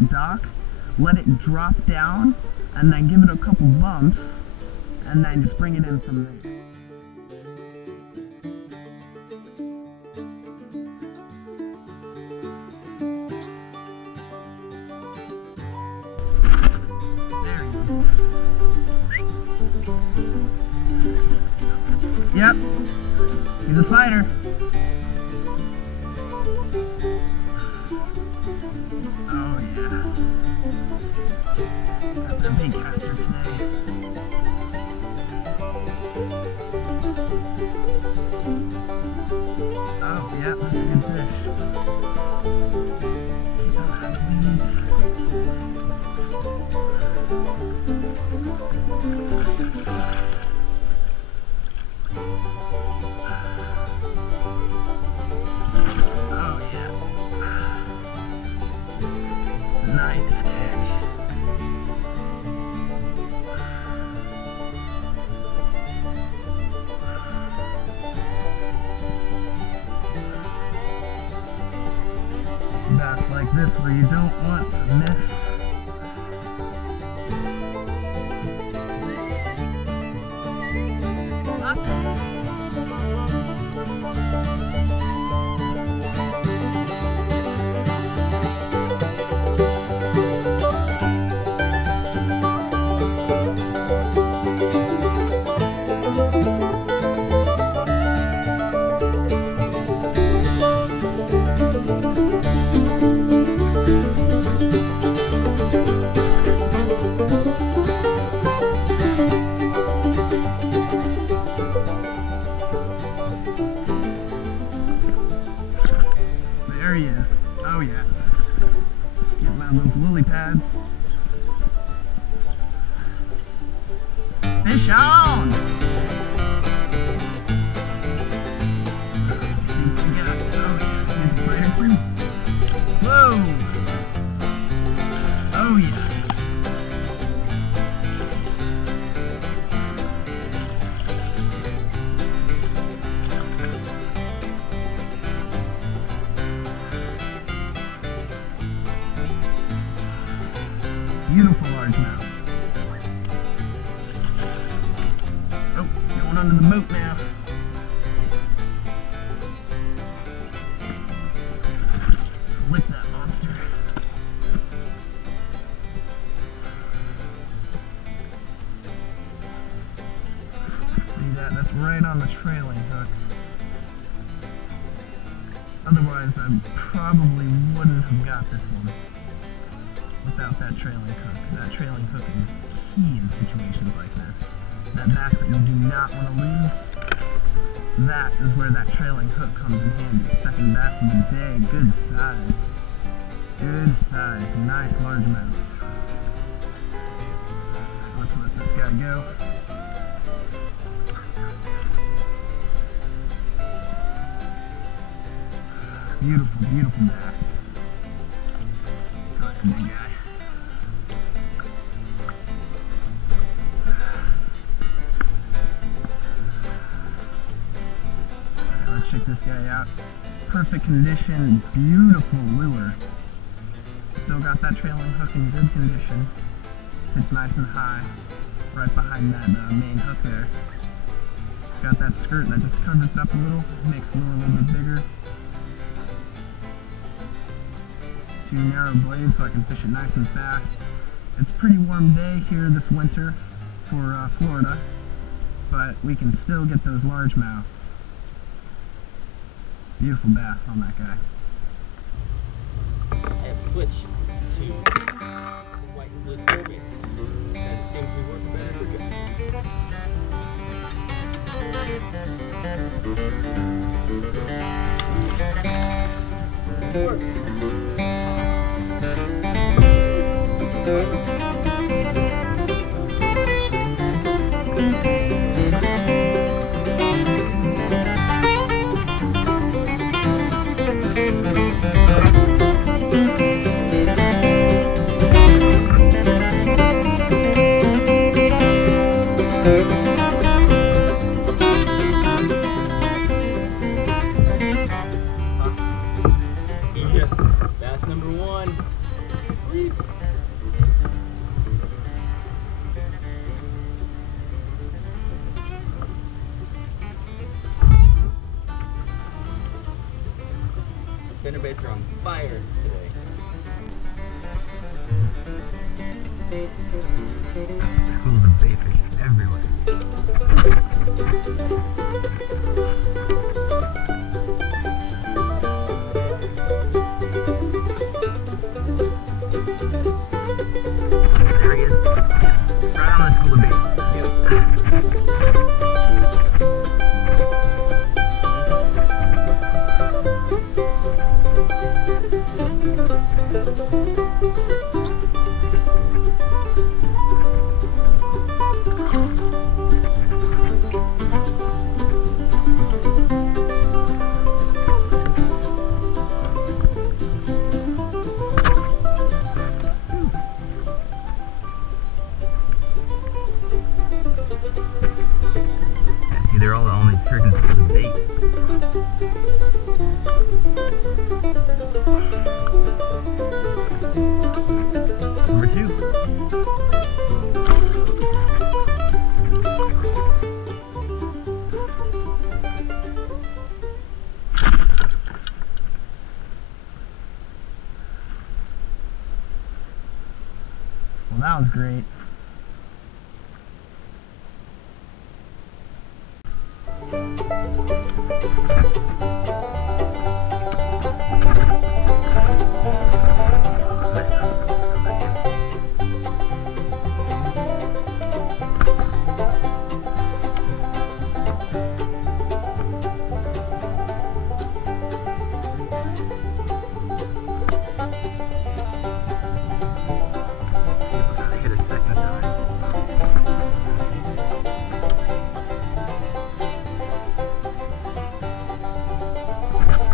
that dock, let it drop down, and then give it a couple bumps, and then just bring it in from there. Yep, he's a fighter. Oh yeah. Got that big caster today. Oh yeah, that's a good fish. Don't have weeds. Nice catch. Bass like this where you don't want to miss. There he is. Oh yeah. Get one of those lily pads. Fish on! Let's see what we got. Oh yeah, here's a fighter too. Whoa! Oh yeah. Beautiful largemouth. Oh, going under the boat now. Let's lick that monster. See that? That's right on the trailing hook. Otherwise, I probably wouldn't have got this one without that trailing hook. That trailing hook is key in situations like this. That bass that you do not want to lose, that is where that trailing hook comes in handy. Second bass of the day, good size. Good size, nice largemouth. Let's let this guy go. Beautiful, beautiful bass. Go ahead, big guy. Check this guy out. Perfect condition, beautiful lure. Still got that trailing hook in good condition. Sits nice and high, right behind that main hook there. Got that skirt that just covers it up a little, makes the lure a little bit bigger. Two narrow blades so I can fish it nice and fast. It's a pretty warm day here this winter for Florida, but we can still get those largemouth. Beautiful bass on that guy. I have switched to white and blue spinnerbait, and it seems to be working better for Bass number one. spinnerbaits are on fire today. Schools of bait fish everywhere. There he is. Right on the school of bait. They're all only freaking for the bait. Number 2. Well, that was great.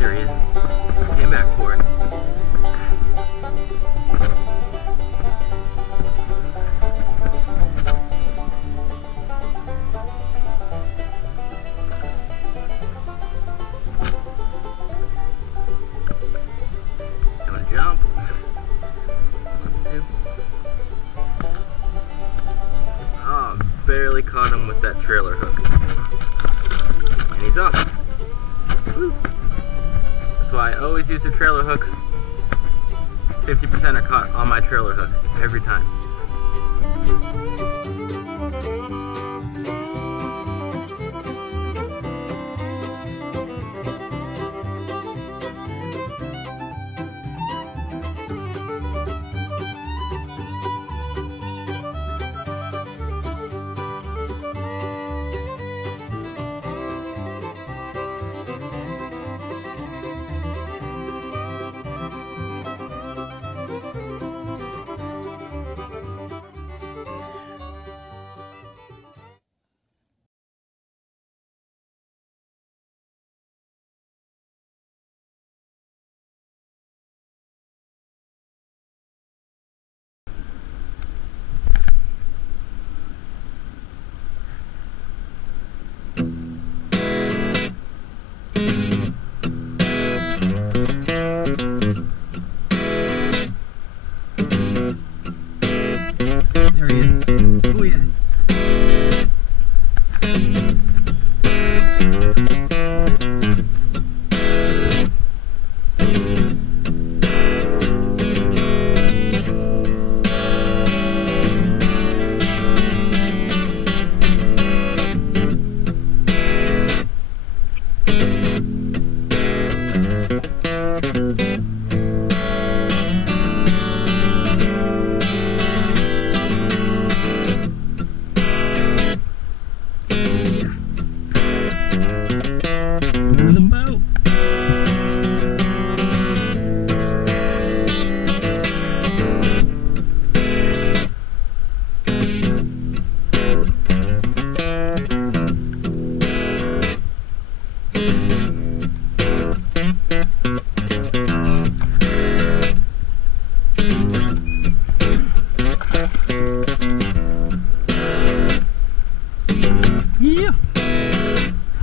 There he is. Came back for it. Gonna jump. 1, 2. Oh, barely caught him with that trailer hook. And he's off. Woo. That's why I always use the trailer hook. 50% are caught on my trailer hook every time. There he is. Oh yeah.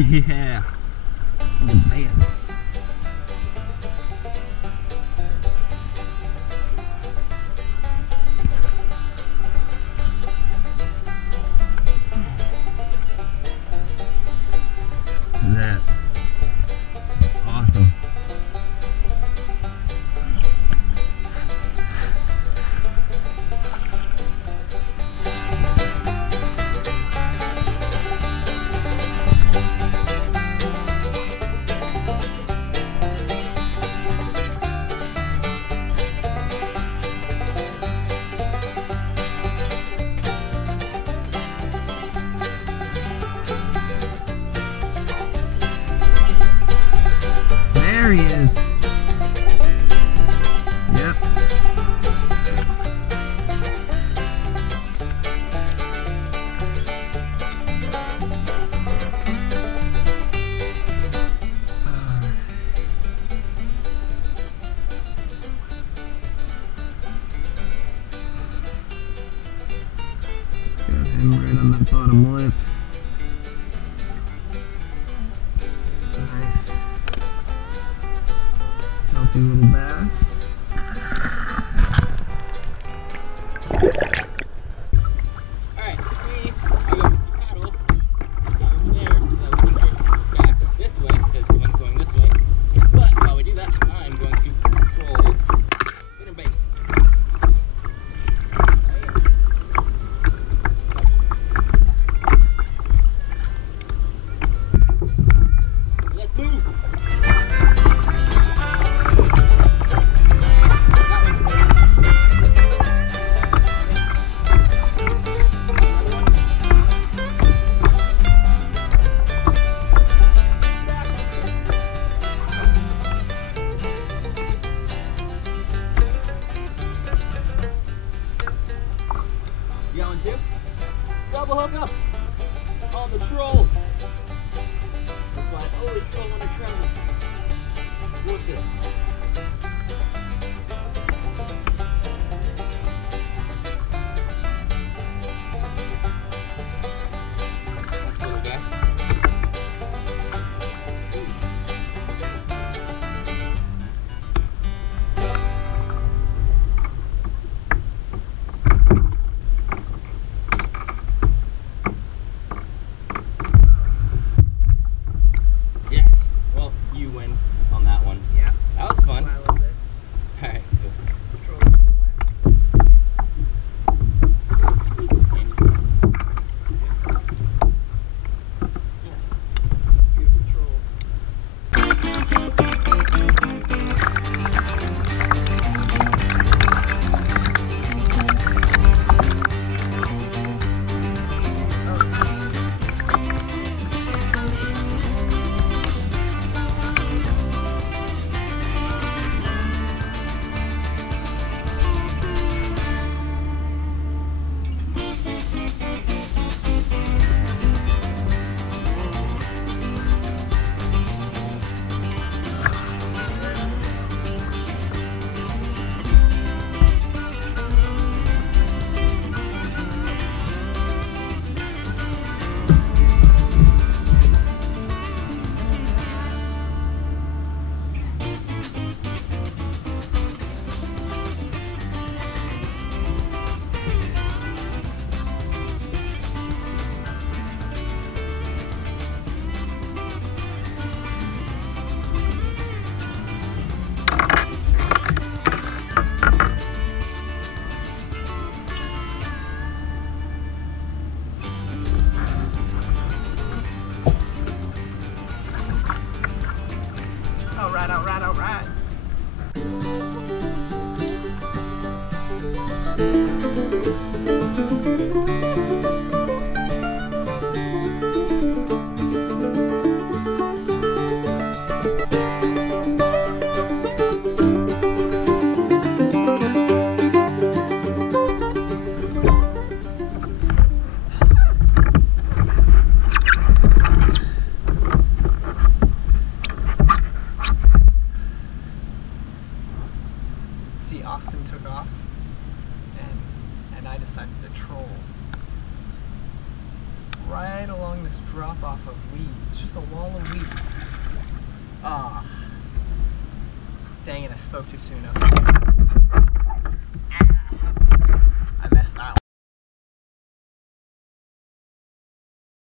Yeah. Man. That awesome. There he is. Yep. Got him right on that bottom lip. Nice. Healthy little bass. Alright, we are going to paddle over there so that we can drift back this way because the wind's going this way. But while we do that, I'm going to control spinnerbait. Let's move! You going to? Double hook up on the troll. That's why I always troll when I travel. Work it. That's little guy. Yes. Well, you win on that one. Yeah. That was fun. A little bit. Alright, Control a little bit. Good control. Alright, alright, alright. See, Austin took off, and I decided to troll right along this drop off of weeds. It's just a wall of weeds. Ah, dang it! I spoke too soon. Okay.